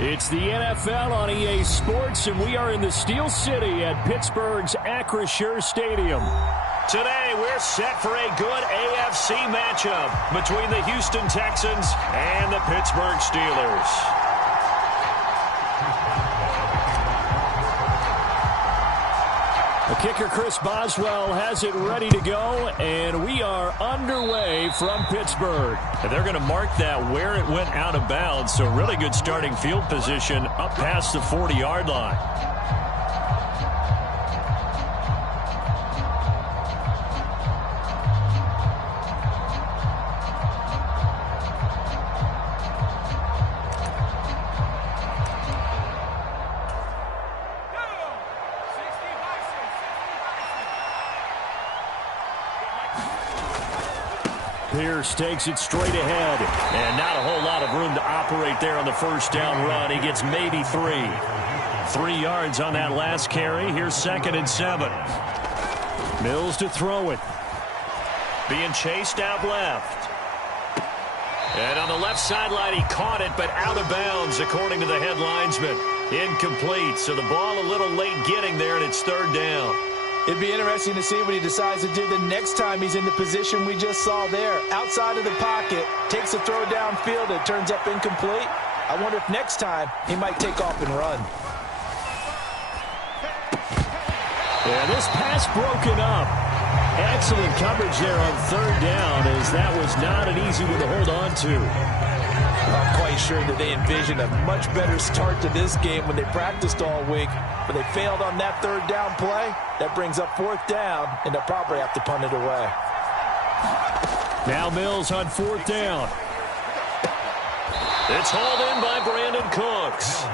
It's the NFL on EA Sports, and we are in the Steel City at Pittsburgh's Acrisure Stadium. Today, we're set for a good AFC matchup between the Houston Texans and the Pittsburgh Steelers. The kicker, Chris Boswell, has it ready to go, and we are underway from Pittsburgh. And they're going to mark that where it went out of bounds, so really good starting field position up past the 40-yard line. Pierce takes it straight ahead, and not a whole lot of room to operate there on the first down run. He gets maybe 3 yards on that last carry. Here's 2nd and 7. Mills to throw it. Being chased out left. And on the left sideline, he caught it, but out of bounds, according to the head linesman. Incomplete, so the ball a little late getting there, and it's 3rd down. It'd be interesting to see what he decides to do the next time he's in the position we just saw there. Outside of the pocket, takes a throw downfield, it turns up incomplete. I wonder if next time he might take off and run. Yeah, this pass broken up. Excellent coverage there on 3rd down, as that was not an easy one to hold on to. I'm quite sure that they envisioned a much better start to this game when they practiced all week, but they failed on that 3rd down play. That brings up 4th down, and they'll probably have to punt it away. Now Mills on 4th down. It's hauled in by Brandon Cooks.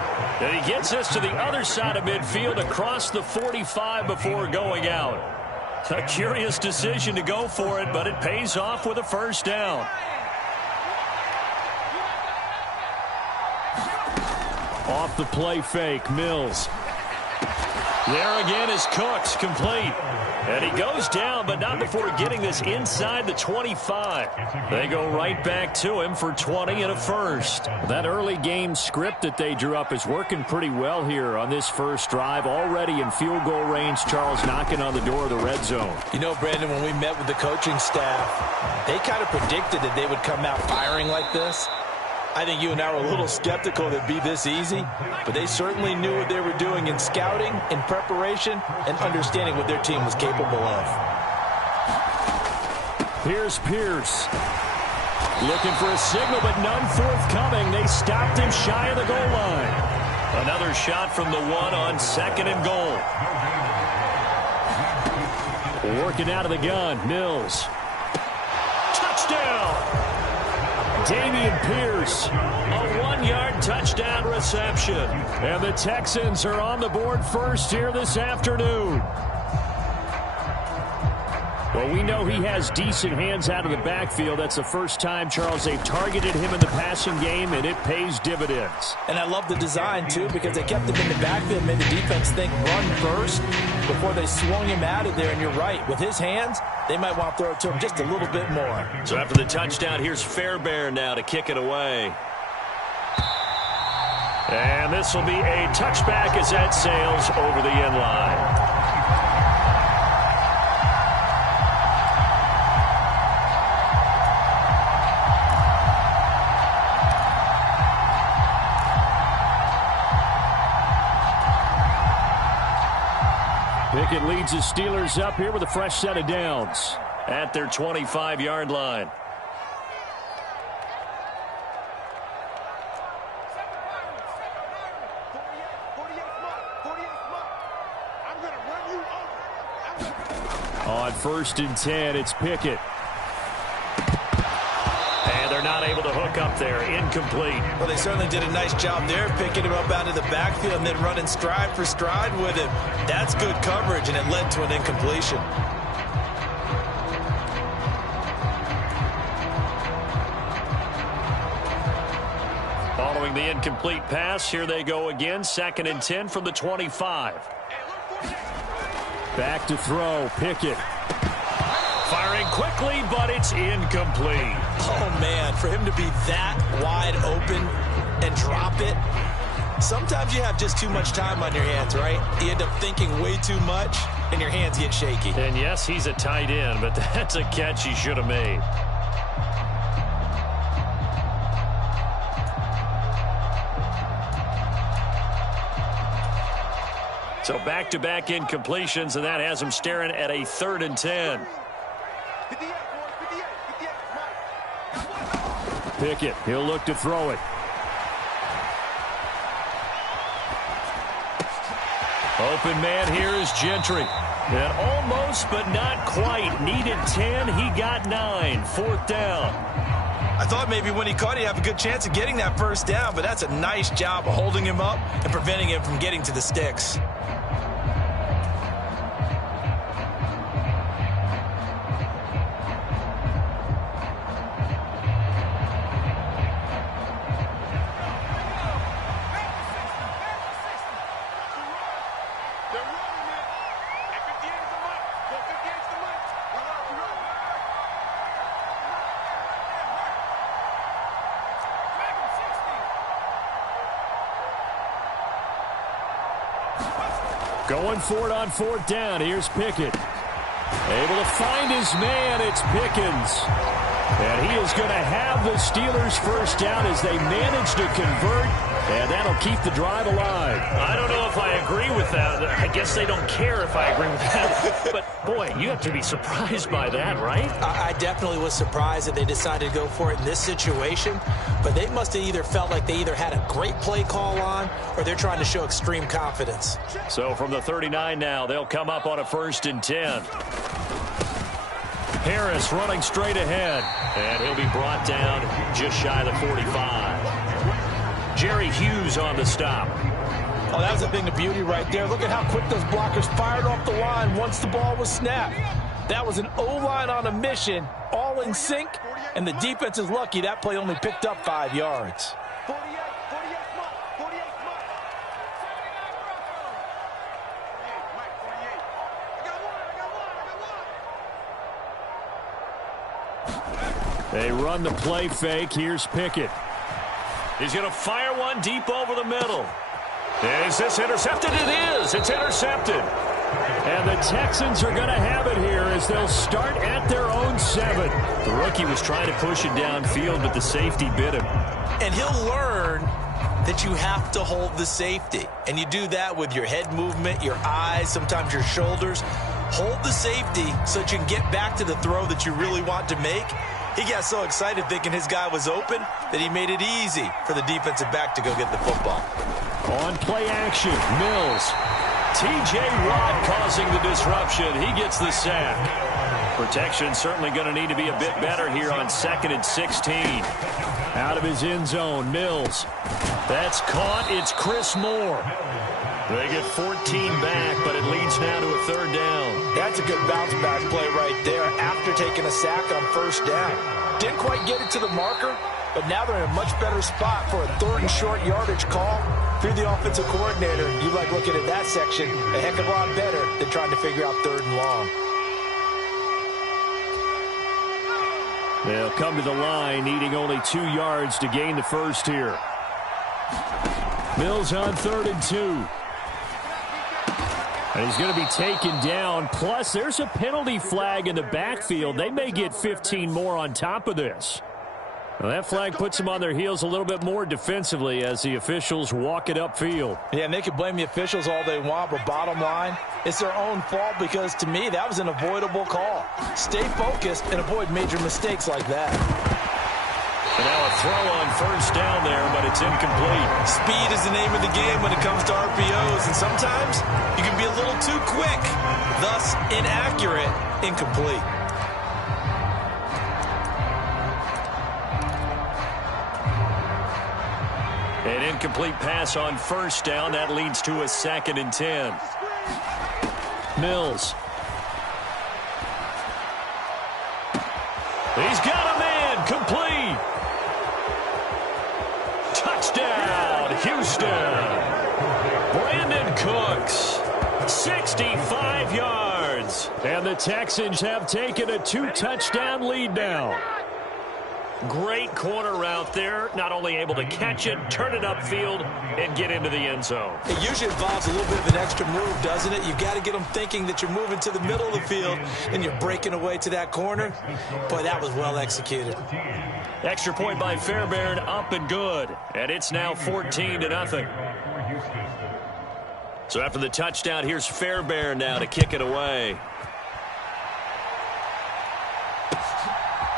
And he gets us to the other side of midfield across the 45 before going out. A curious decision to go for it, but it pays off with a 1st down. Off the play fake, Mills. There again is Cooks, complete. And he goes down, but not before getting this inside the 25. They go right back to him for 20 and a 1st. That early game script that they drew up is working pretty well here on this first drive. Already in field goal range, Charles knocking on the door of the red zone. You know, Brandon, when we met with the coaching staff, they kind of predicted that they would come out firing like this. I think you and I were a little skeptical that it'd be this easy, but they certainly knew what they were doing in scouting, in preparation, and understanding what their team was capable of. Here's Pierce. Looking for a signal, but none forthcoming. They stopped him shy of the goal line. Another shot from the 1 on 2nd and goal. Working out of the gun, Mills. Touchdown! Dameon Pierce, a 1-yard touchdown reception. And the Texans are on the board first here this afternoon. Well, we know he has decent hands out of the backfield. That's the first time, Charles, they've targeted him in the passing game, and it pays dividends. And I love the design, too, because they kept him in the backfield, made the defense think run first before they swung him out of there. And you're right, with his hands, they might want to throw it to him just a little bit more. So after the touchdown, here's Fairbairn now to kick it away. And this will be a touchback as that sails over the end line. Pickett leads the Steelers up here with a fresh set of downs at their 25-yard line. On 1st and 10, it's Pickett. And they're not able to hook up there. Incomplete. Well, they certainly did a nice job there, picking him up out of the backfield and then running stride for stride with him. That's good coverage, and it led to an incompletion. Following the incomplete pass, here they go again. 2nd and 10 from the 25. Back to throw, Pickett. Firing quickly, but it's incomplete. Oh, man, for him to be that wide open and drop it, Sometimes you have just too much time on your hands, right? You end up thinking way too much, and your hands get shaky. And yes, he's a tight end, but that's a catch he should have made. So back-to-back incompletions, and that has him staring at a 3rd and 10. Pickett, he'll look to throw it. Open man here is Gentry. And almost, but not quite. Needed 10, he got 9. 4th down. I thought maybe when he caught it, he'd have a good chance of getting that 1st down, but that's a nice job of holding him up and preventing him from getting to the sticks. Going for it on 4th down. Here's Pickett. Able to find his man. It's Pickens. And he is going to have the Steelers' 1st down as they manage to convert. And that'll keep the drive alive. I don't know if I agree with that. I guess they don't care if I agree with that. But, boy, you have to be surprised by that, right? I definitely was surprised that they decided to go for it in this situation. But they must have either felt like they either had a great play call on or they're trying to show extreme confidence. So from the 39 now, they'll come up on a 1st and 10. Harris running straight ahead. And he'll be brought down just shy of the 45. Jerry Hughes on the stop. Oh, that was a thing of beauty right there. Look at how quick those blockers fired off the line once the ball was snapped. That was an O-line on a mission, all in sync, and the defense is lucky that play only picked up 5 yards. They run the play fake. Here's Pickett. He's going to fire one deep over the middle. Is this intercepted? It is. It's intercepted. And the Texans are going to have it here as they'll start at their own 7. The rookie was trying to push it downfield, but the safety bit him. And he'll learn that you have to hold the safety. And you do that with your head movement, your eyes, sometimes your shoulders. Hold the safety so that you can get back to the throw that you really want to make. He got so excited thinking his guy was open that he made it easy for the defensive back to go get the football. On play action, Mills. T.J. Watt causing the disruption. He gets the sack. Protection certainly going to need to be a bit better here on 2nd and 16. Out of his end zone, Mills. That's caught. It's Chris Moore. They get 14 back, but it leads now to a 3rd down. That's a good bounce-back play right there after taking a sack on 1st down. Didn't quite get it to the marker, but now they're in a much better spot for a 3rd and short yardage call. Through the offensive coordinator, you like looking at that section a heck of a lot better than trying to figure out 3rd and long. They'll come to the line, needing only 2 yards to gain the 1st here. Mills on 3rd and 2. And he's going to be taken down. Plus, there's a penalty flag in the backfield. They may get 15 more on top of this. Well, that flag puts them on their heels a little bit more defensively as the officials walk it upfield. Yeah, and they can blame the officials all they want, but bottom line, it's their own fault because, to me, that was an avoidable call. Stay focused and avoid major mistakes like that. And now a throw on 1st down there, but it's incomplete. Speed is the name of the game when it comes to RPOs, and sometimes you can be a little too quick, thus inaccurate, incomplete. An incomplete pass on 1st down. That leads to a 2nd and 10. Mills. He's got a man. Complete. Touchdown, Houston. Brandon Cooks, 65 yards. And the Texans have taken a 2-touchdown lead now. Great corner route there. Not only able to catch it, turn it upfield, and get into the end zone. It usually involves a little bit of an extra move, doesn't it? You've got to get them thinking that you're moving to the middle of the field and you're breaking away to that corner. Boy, that was well executed. Extra point by Fairbairn, up and good. And it's now 14-0. So after the touchdown, here's Fairbairn now to kick it away.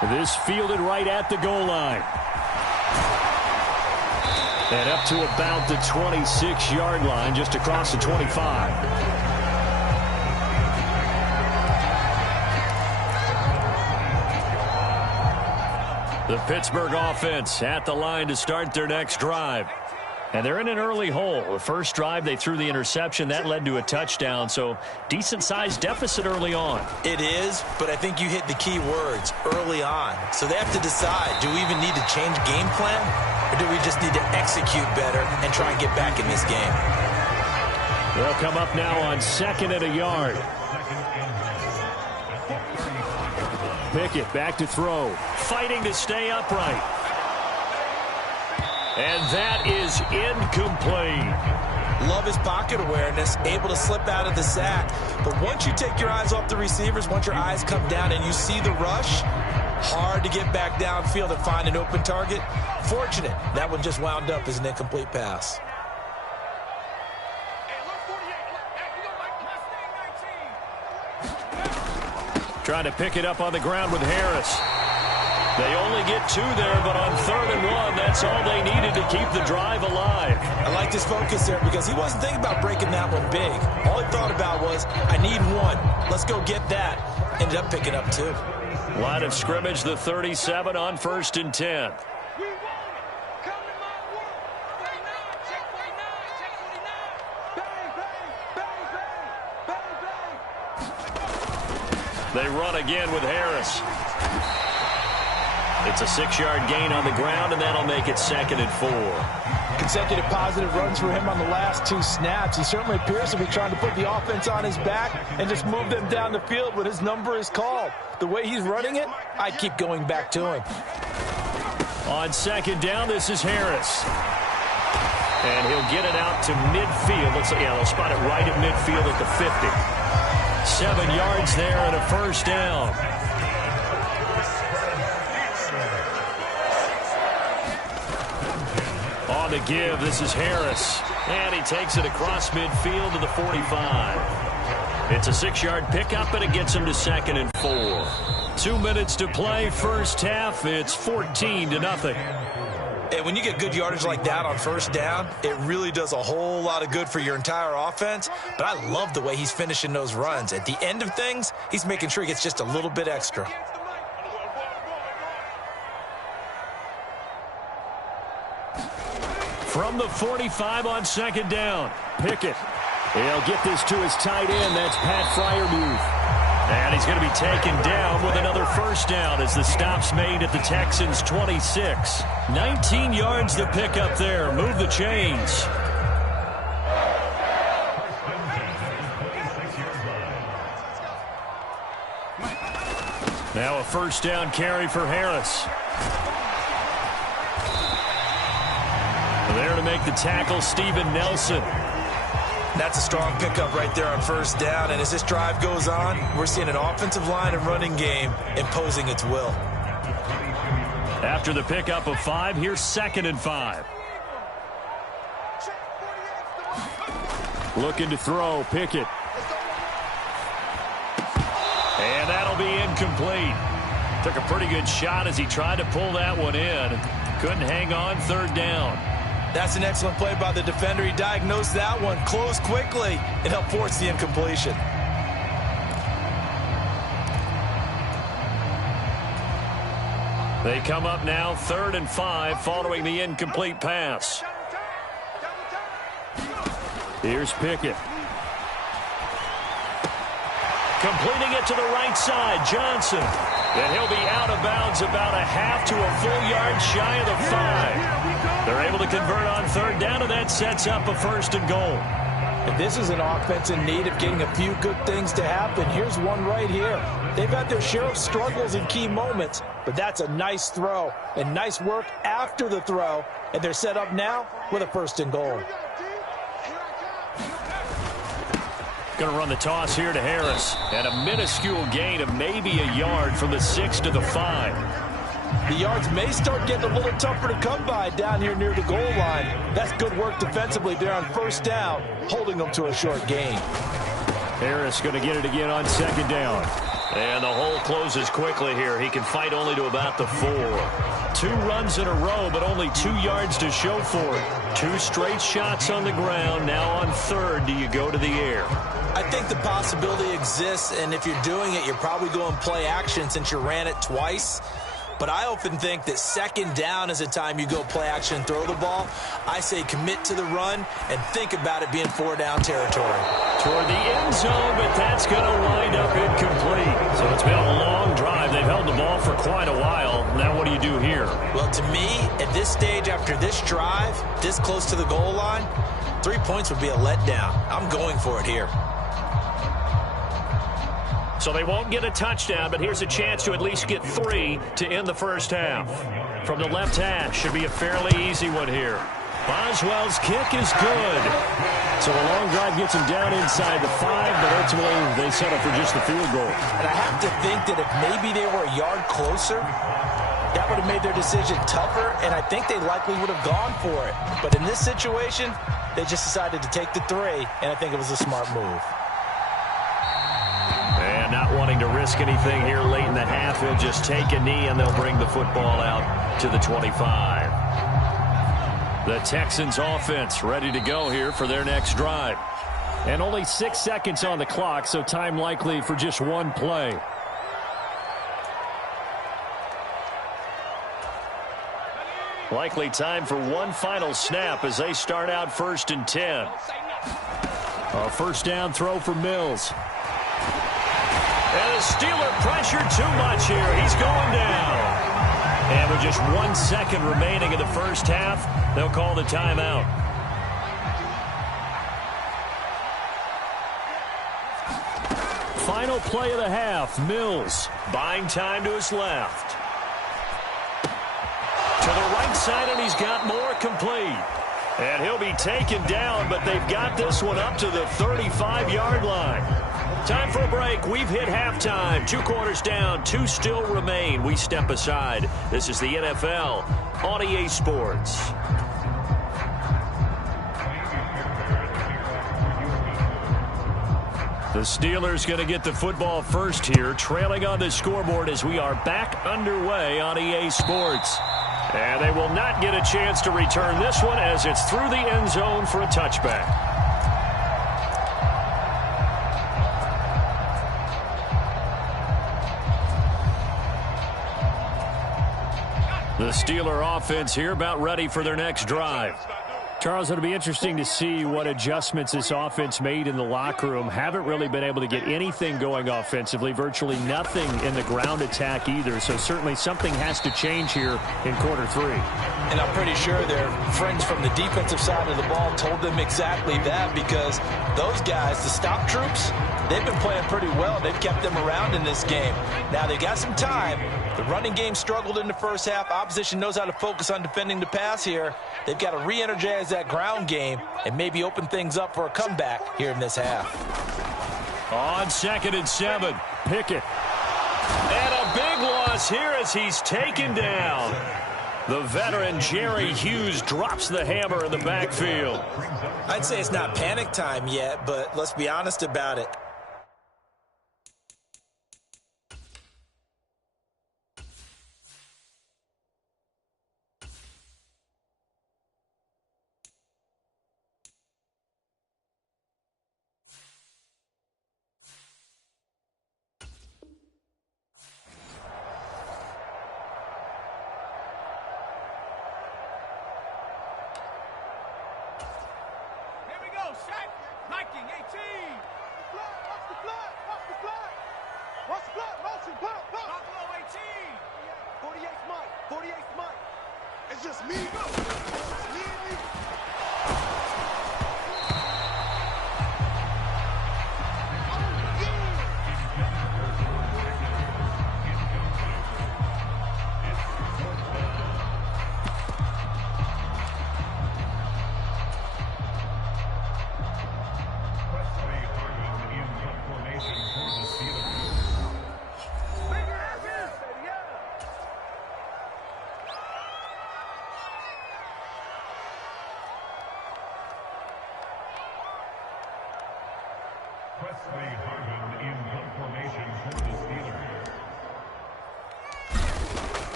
This fielded right at the goal line. And up to about the 26-yard line, just across the 25. The Pittsburgh offense at the line to start their next drive. And they're in an early hole. The first drive, they threw the interception. That led to a touchdown, so decent-sized deficit early on. It is, but I think you hit the key words, early on. So they have to decide, do we even need to change game plan, or do we just need to execute better and try and get back in this game? They'll come up now on 2nd and a yard. Pickett back to throw. Fighting to stay upright. And that is incomplete. Love his pocket awareness, able to slip out of the sack. But once you take your eyes off the receivers, once your eyes come down and you see the rush, hard to get back downfield and find an open target. Fortunate, that one just wound up as an incomplete pass. Trying to pick it up on the ground with Harris. They only get 2 there, but on 3rd and 1, that's all they needed to keep the drive alive. I like his focus there because he wasn't thinking about breaking that one big. All he thought about was, I need 1. Let's go get that. Ended up picking up 2. Line of scrimmage, the 37 on 1st and 10. They run again with Harris. It's a 6-yard gain on the ground, and that'll make it 2nd and 4. Consecutive positive runs for him on the last 2 snaps. He certainly appears to be trying to put the offense on his back and just move them down the field when his number is called. The way he's running it, I'd keep going back to him. On 2nd down, this is Harris. And he'll get it out to midfield. Looks like, yeah, they'll spot it right at midfield at the 50. 7 yards there and a 1st down. On the give, this is Harris. And he takes it across midfield to the 45. It's a 6-yard pickup, and it gets him to 2nd and 4. 2 minutes to play, first half. It's 14-0. And when you get good yardage like that on 1st down, it really does a whole lot of good for your entire offense. But I love the way he's finishing those runs. At the end of things, he's making sure he gets just a little bit extra. From the 45 on 2nd down, Pickett. He'll get this to his tight end. That's Pat Freiermuth. And he's going to be taken down with another 1st down as the stop's made at the Texans' 26. 19 yards to pick up there. Move the chains. Now a 1st down carry for Harris. There to make the tackle, Steven Nelson. That's a strong pickup right there on 1st down. And as this drive goes on, we're seeing an offensive line and running game imposing its will. After the pickup of 5, here's 2nd and 5. Looking to throw, Pickett. And that'll be incomplete. Took a pretty good shot as he tried to pull that one in. Couldn't hang on, 3rd down. That's an excellent play by the defender. He diagnosed that one, closed quickly, and helped force the incompletion. They come up now 3rd and 5 following the incomplete pass. Here's Pickett. Completing it to the right side, Johnson. And he'll be out of bounds about a half to a full yard shy of the 5. They're able to convert on 3rd down, and that sets up a 1st and goal. And this is an offense in need of getting a few good things to happen. Here's one right here. They've had their share of struggles in key moments, but that's a nice throw and nice work after the throw, and they're set up now with a 1st and goal. Going to run the toss here to Harris, and a minuscule gain of maybe a yard from the 6 to the 5. The yards may start getting a little tougher to come by down here near the goal line. That's good work defensively there on 1st down, holding them to a short gain. Harris going to get it again on 2nd down. And the hole closes quickly here. He can fight only to about the 4. 2 runs in a row, but only 2 yards to show for it. 2 straight shots on the ground. Now on 3rd, do you go to the air? I think the possibility exists, and if you're doing it, you're probably going play action since you ran it twice. But I often think that 2nd down is a time you go play action and throw the ball. I say commit to the run and think about it being 4-down territory. Toward the end zone, but that's going to wind up incomplete. So it's been a long drive. They've held the ball for quite a while. Now what do you do here? Well, to me, at this stage after this drive, this close to the goal line, 3 points would be a letdown. I'm going for it here. So they won't get a touchdown, but here's a chance to at least get 3 to end the 1st half. From the left hash, should be a fairly easy one here. Boswell's kick is good. So a long drive gets him down inside the 5, but ultimately they settle for just the field goal. And I have to think that if maybe they were a yard closer, that would have made their decision tougher, and I think they likely would have gone for it. But in this situation, they just decided to take the 3, and I think it was a smart move. And not wanting to risk anything here late in the half, he'll just take a knee and they'll bring the football out to the 25. The Texans offense ready to go here for their next drive. And only 6 seconds on the clock, so time likely for just 1 play. Likely time for 1 final snap as they start out 1st and 10. A 1st down throw for Mills. And the Steeler pressured too much here. He's going down. And with just 1 second remaining in the 1st half, they'll call the timeout. Final play of the half. Mills buying time to his left. To the right side, and he's got more complete. And he'll be taken down, but they've got this one up to the 35-yard line. Time for a break. We've hit halftime. 2 quarters down. 2 still remain. We step aside. This is the NFL on EA Sports. The Steelers going to get the football first here, trailing on the scoreboard as we are back underway on EA Sports. And they will not get a chance to return this one as it's through the end zone for a touchback. The Steeler offense here about ready for their next drive. Charles, it'll be interesting to see what adjustments this offense made in the locker room. Haven't really been able to get anything going offensively, virtually nothing in the ground attack either. So certainly something has to change here in quarter 3. And I'm pretty sure their friends from the defensive side of the ball told them exactly that, because those guys, the stop troops, they've been playing pretty well. They've kept them around in this game. Now they got some time. The running game struggled in the 1st half. Opposition knows how to focus on defending the pass here. They've got to re-energize that ground game and maybe open things up for a comeback here in this half. On 2nd and 7, Pickett. And a big loss here as he's taken down. The veteran Jerry Hughes drops the hammer in the backfield. I'd say it's not panic time yet, but let's be honest about it.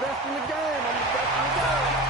best in the game. I'm the best in the game.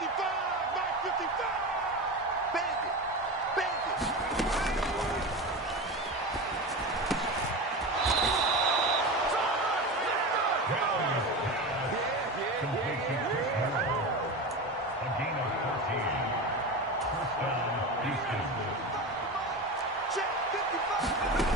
Mike 55! Bandit! Bandit! A gain of 14. First down, Houston. Check 55!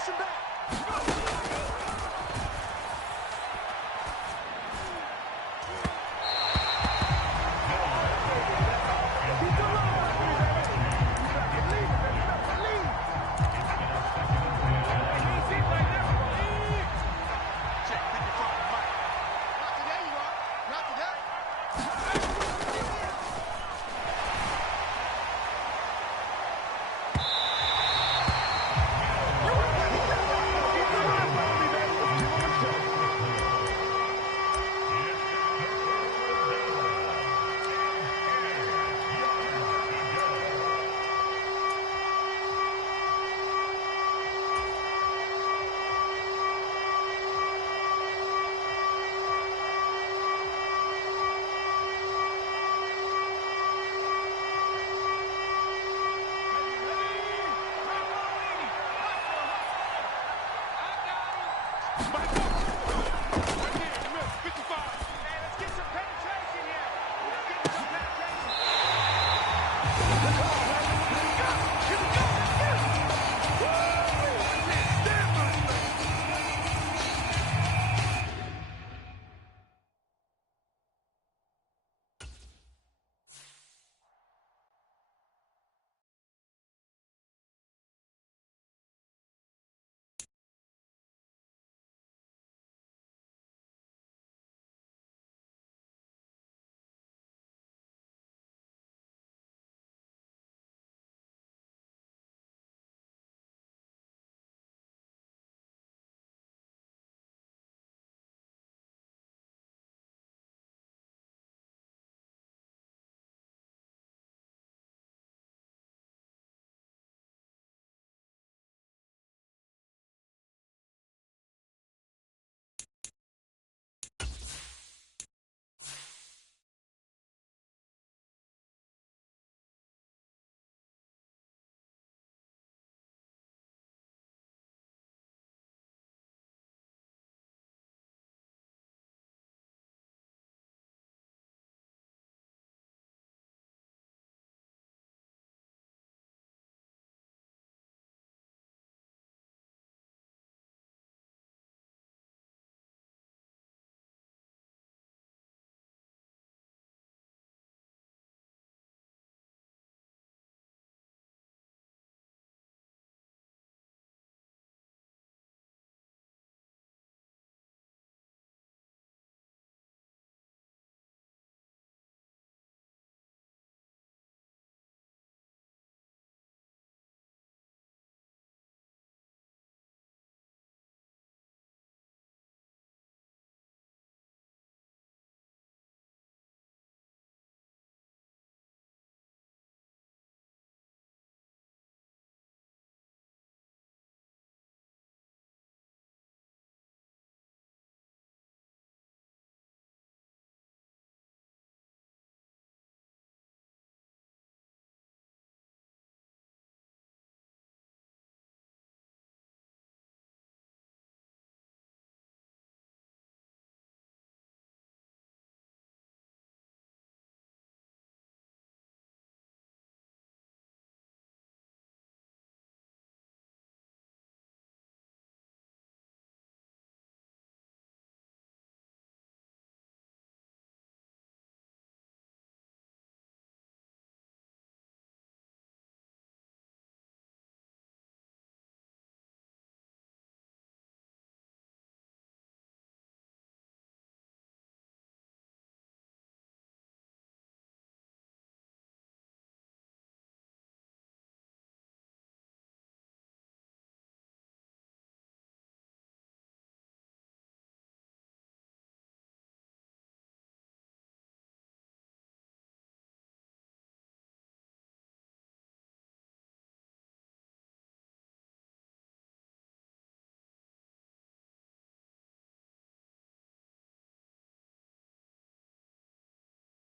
Push him back. Mike